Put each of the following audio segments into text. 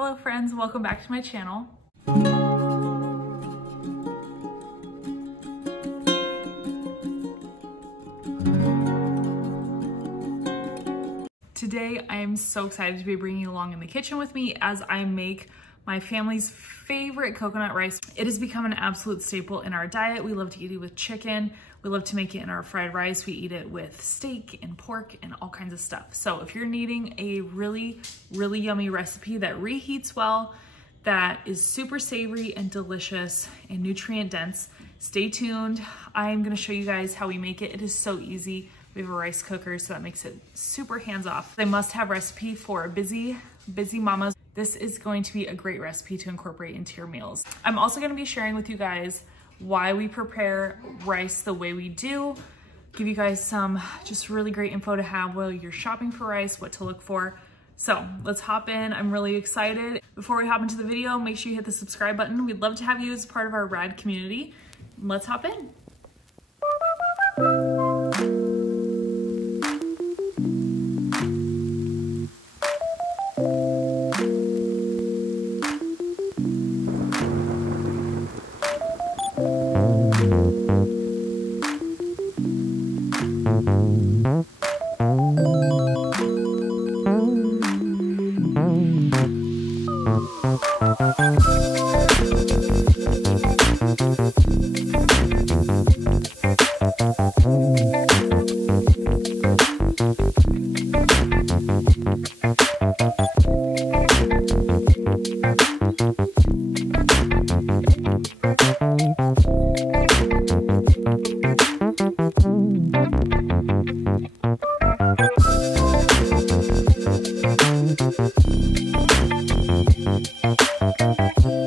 Hello friends, welcome back to my channel. Today I am so excited to be bringing you along in the kitchen with me as I make my family's favorite coconut rice. It has become an absolute staple in our diet. We love to eat it with chicken. We love to make it in our fried rice. We eat it with steak and pork and all kinds of stuff. So if you're needing a really yummy recipe that reheats well, that is super savory and delicious and nutrient dense, stay tuned. I'm gonna show you guys how we make it. It is so easy. We have a rice cooker, so that makes it super hands-off. They must have recipe for busy mamas. This is going to be a great recipe to incorporate into your meals. I'm also gonna be sharing with you guys why we prepare rice the way we do, give you guys some just really great info to have while you're shopping for rice, what to look for. So let's hop in. I'm really excited. Before we hop into the video, make sure you hit the subscribe button. We'd love to have you as part of our rad community. Let's hop in.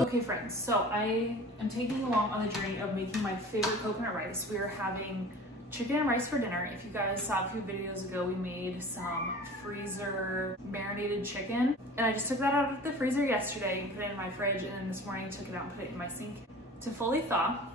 Okay friends, so I am taking you along on the journey of making my favorite coconut rice. We are having chicken and rice for dinner. If you guys saw a few videos ago, we made some freezer marinated chicken. And I just took that out of the freezer yesterday and put it in my fridge, and then this morning I took it out and put it in my sink to fully thaw.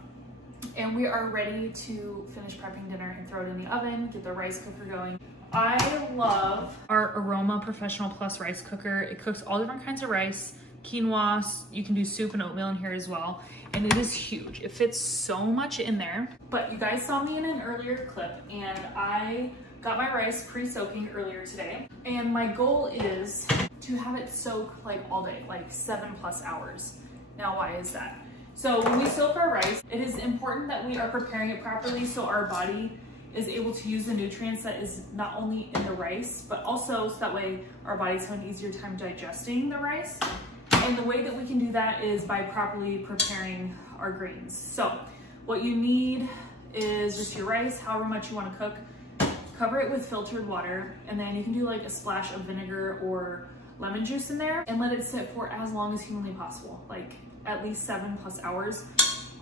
And we are ready to finish prepping dinner and throw it in the oven, get the rice cooker going. I love our Aroma Professional Plus rice cooker. It cooks all different kinds of rice, quinoa, you can do soup and oatmeal in here as well. And it is huge. It fits so much in there. But you guys saw me in an earlier clip and I got my rice pre-soaking earlier today. And my goal is to have it soak like all day, like 7+ hours. Now, why is that? So when we soak our rice, it is important that we are preparing it properly so our body is able to use the nutrients that is not only in the rice, but also so that way our bodies have an easier time digesting the rice. And the way that we can do that is by properly preparing our grains. So what you need is just your rice, however much you want to cook. Cover it with filtered water, and then you can do like a splash of vinegar or lemon juice in there and let it sit for as long as humanly possible, like at least 7+ hours.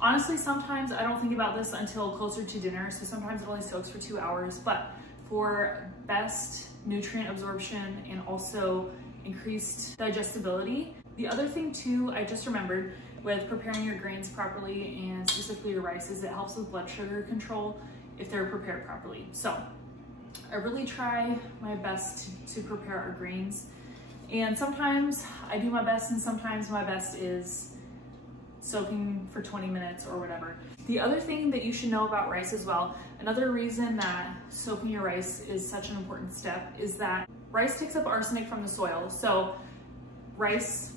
Honestly, sometimes I don't think about this until closer to dinner, so sometimes it only soaks for 2 hours, but for best nutrient absorption and also increased digestibility. The other thing too, I just remembered with preparing your grains properly and specifically your rice is it helps with blood sugar control if they're prepared properly. So I really try my best to prepare our grains. And sometimes I do my best and sometimes my best is soaking for 20 minutes or whatever. The other thing that you should know about rice as well, another reason that soaking your rice is such an important step is that rice takes up arsenic from the soil. So rice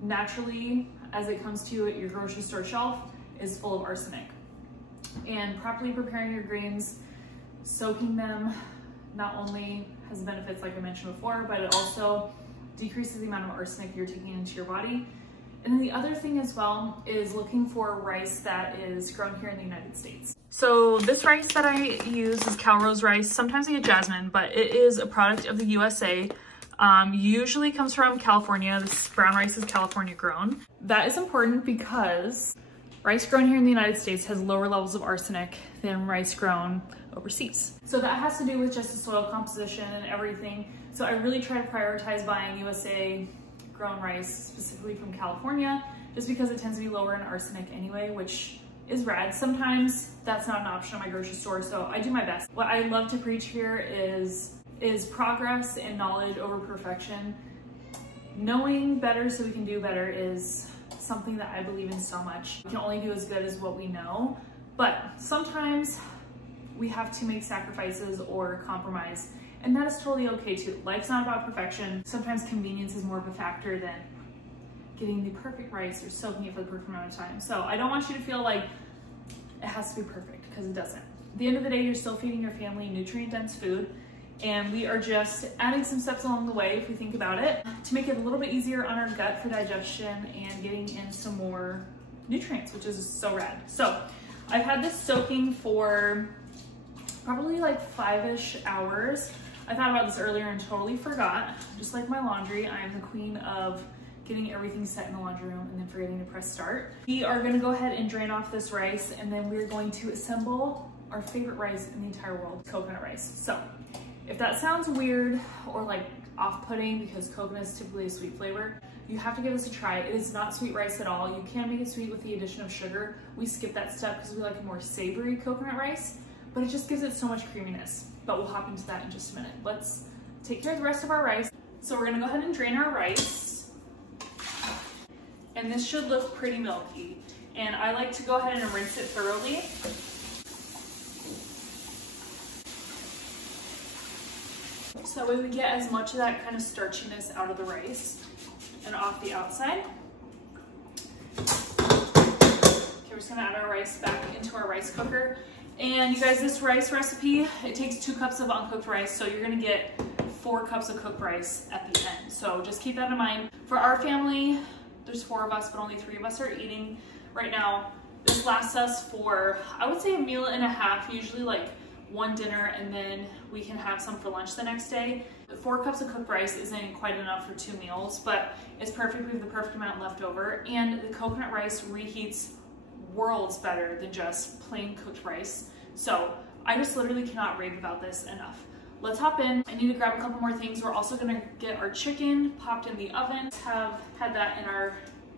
naturally, as it comes to you at your grocery store shelf, is full of arsenic. And properly preparing your grains, soaking them, not only has benefits like I mentioned before, but it also decreases the amount of arsenic you're taking into your body. And then the other thing as well is looking for rice that is grown here in the United States. So this rice that I use is Calrose rice. Sometimes I get jasmine, but it is a product of the USA. Usually comes from California. This brown rice is California grown. That is important because rice grown here in the United States has lower levels of arsenic than rice grown overseas. So that has to do with just the soil composition and everything. So I really try to prioritize buying USA grown rice, specifically from California, just because it tends to be lower in arsenic anyway, which is rad. Sometimes that's not an option at my grocery store, so I do my best. What I love to preach here is progress and knowledge over perfection. knowing better so we can do better is something that I believe in so much. We can only do as good as what we know, but sometimes we have to make sacrifices or compromise, and that is totally okay too. Life's not about perfection. Sometimes convenience is more of a factor than getting the perfect rice or soaking it for the perfect amount of time. So I don't want you to feel like it has to be perfect, because it doesn't. At the end of the day, you're still feeding your family nutrient-dense food, and we are just adding some steps along the way, if we think about it, to make it a little bit easier on our gut for digestion and getting in some more nutrients, which is so rad. So I've had this soaking for probably like 5-ish hours. I thought about this earlier and totally forgot. Just like my laundry, I am the queen of getting everything set in the laundry room and then forgetting to press start. We are gonna go ahead and drain off this rice, and then we're going to assemble our favorite rice in the entire world, coconut rice. So if that sounds weird or like off-putting, because coconut is typically a sweet flavor, you have to give this a try. It is not sweet rice at all. You can make it sweet with the addition of sugar. We skip that step because we like a more savory coconut rice, but it just gives it so much creaminess. But we'll hop into that in just a minute. Let's take care of the rest of our rice. So we're gonna go ahead and drain our rice. And this should look pretty milky. And I like to go ahead and rinse it thoroughly. So that way we get as much of that kind of starchiness out of the rice and off the outside. Okay, we're just gonna add our rice back into our rice cooker. And you guys, this rice recipe, it takes 2 cups of uncooked rice, so you're gonna get 4 cups of cooked rice at the end. So just keep that in mind. For our family, there's 4 of us, but only 3 of us are eating right now. This lasts us for, I would say, a meal and a half, usually like 1 dinner, and then we can have some for lunch the next day. 4 cups of cooked rice isn't quite enough for 2 meals, but it's perfect. We have the perfect amount left over, and the coconut rice reheats worlds better than just plain cooked rice. So I just literally cannot rave about this enough. Let's hop in. I need to grab a couple more things. We're also gonna get our chicken popped in the oven. Have had that in our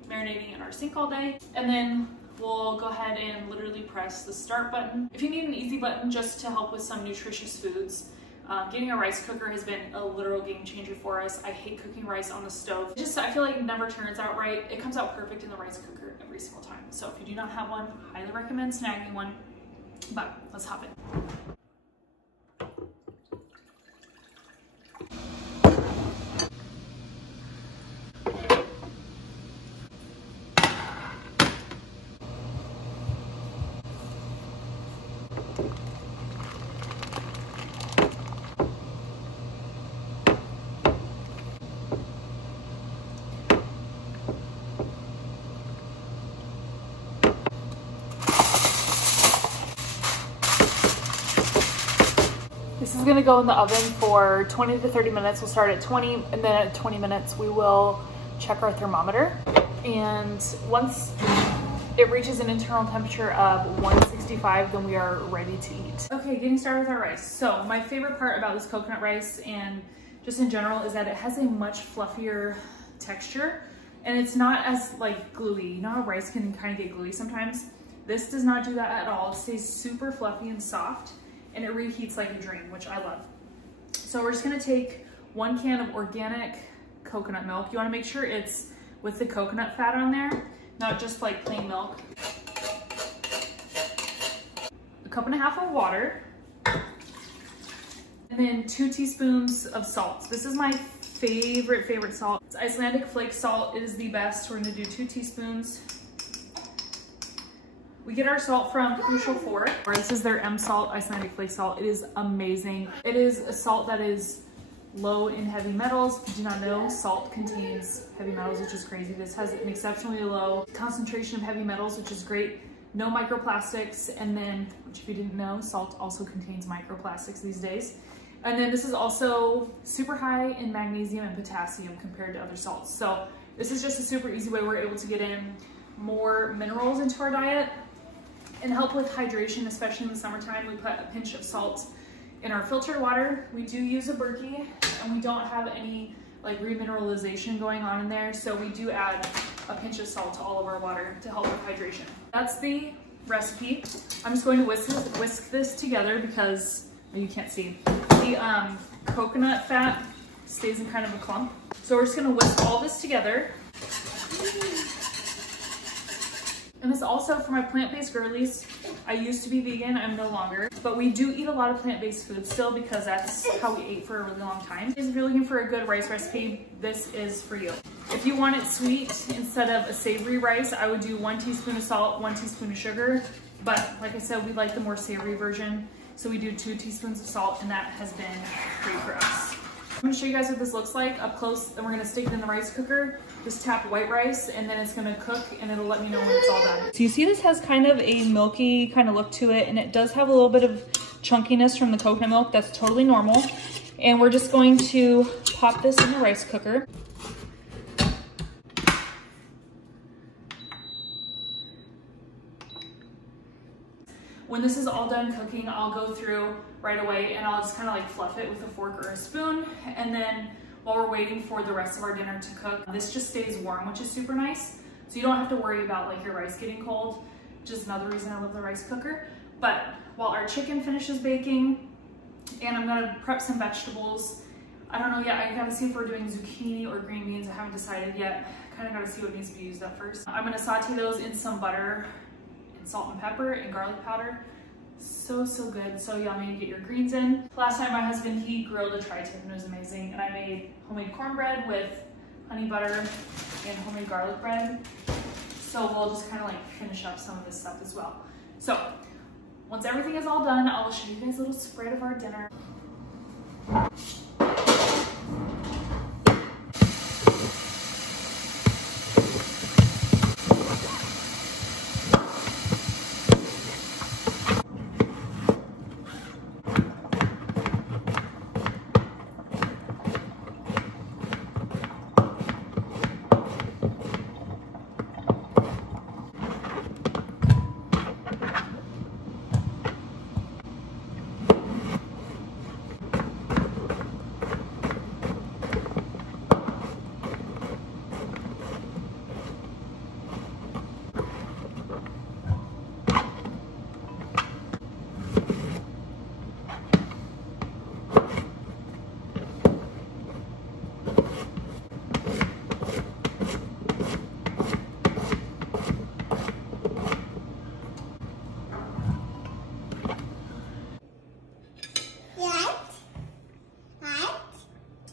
marinating in our sink all day, and then we'll go ahead and literally press the start button. If you need an easy button just to help with some nutritious foods, getting a rice cooker has been a literal game changer for us. I hate cooking rice on the stove. I feel like it never turns out right. It comes out perfect in the rice cooker every single time. So if you do not have one, highly recommend snagging one. But let's hop in. This is gonna go in the oven for 20 to 30 minutes. We'll start at 20, and then at 20 minutes, we will check our thermometer. And once it reaches an internal temperature of 165, then we are ready to eat. Okay, getting started with our rice. So my favorite part about this coconut rice, and just in general, is that it has a much fluffier texture, and it's not as like gluey. You know how rice can kind of get gluey sometimes? This does not do that at all. It stays super fluffy and soft, and it reheats like a dream, which I love. So we're just gonna take 1 can of organic coconut milk. You wanna make sure it's with the coconut fat on there, not just like plain milk. 1.5 cups of water, and then 2 teaspoons of salt. This is my favorite salt. It's Icelandic flake salt. It is the best. We're gonna do 2 teaspoons. We get our salt from Crucial Fork. This is their M salt, Icelandic flake salt. It is amazing. It is a salt that is low in heavy metals. If you do not know, salt contains heavy metals, which is crazy. This has an exceptionally low concentration of heavy metals, which is great. No microplastics, and then, which if you didn't know, salt also contains microplastics these days. And then this is also super high in magnesium and potassium compared to other salts. So this is just a super easy way we're able to get in more minerals into our diet and help with hydration, especially in the summertime. We put a pinch of salt in our filtered water. We do use a Berkey, and we don't have any like remineralization going on in there, so we do add a pinch of salt to all of our water to help with hydration. That's the recipe. I'm just going to whisk this together because you can't see. The coconut fat stays in kind of a clump. So we're just gonna whisk all this together. And this also for my plant-based girlies. I used to be vegan, I'm no longer, but we do eat a lot of plant-based food still because that's how we ate for a really long time. If you're looking for a good rice recipe, this is for you. If you want it sweet instead of a savory rice, I would do 1 teaspoon of salt, 1 teaspoon of sugar. But like I said, we like the more savory version. So we do 2 teaspoons of salt, and that has been great for us. I'm gonna show you guys what this looks like up close, and we're gonna stick it in the rice cooker. Just tap white rice, and then it's gonna cook, and it'll let me know when it's all done. So you see this has kind of a milky kind of look to it, and it does have a little bit of chunkiness from the coconut milk. That's totally normal. And we're just going to pop this in the rice cooker. When this is all done cooking, I'll go through right away and I'll just kind of like fluff it with a fork or a spoon. And then while we're waiting for the rest of our dinner to cook, this just stays warm, which is super nice. So you don't have to worry about like your rice getting cold, which is another reason I love the rice cooker. But while our chicken finishes baking, and I'm gonna prep some vegetables. I don't know yet, I gotta see if we're doing zucchini or green beans. I haven't decided yet. Kind of gotta see what needs to be used up first. I'm gonna saute those in some butter, salt and pepper and garlic powder. So good, so yummy. Get your greens in. Last time my husband, he grilled a tri-tip and it was amazing. And I made homemade cornbread with honey butter and homemade garlic bread. So we'll just kind of like finish up some of this stuff as well. So once everything is all done, I'll show you guys a little spread of our dinner.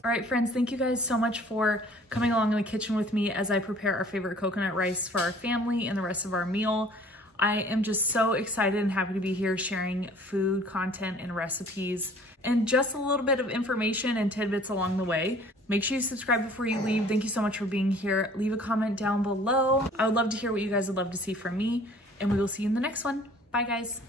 All right, friends, thank you guys so much for coming along in the kitchen with me as I prepare our favorite coconut rice for our family and the rest of our meal. I am just so excited and happy to be here sharing food, content, and recipes, and just a little bit of information and tidbits along the way. Make sure you subscribe before you leave. Thank you so much for being here. Leave a comment down below. I would love to hear what you guys would love to see from me, and we will see you in the next one. Bye, guys.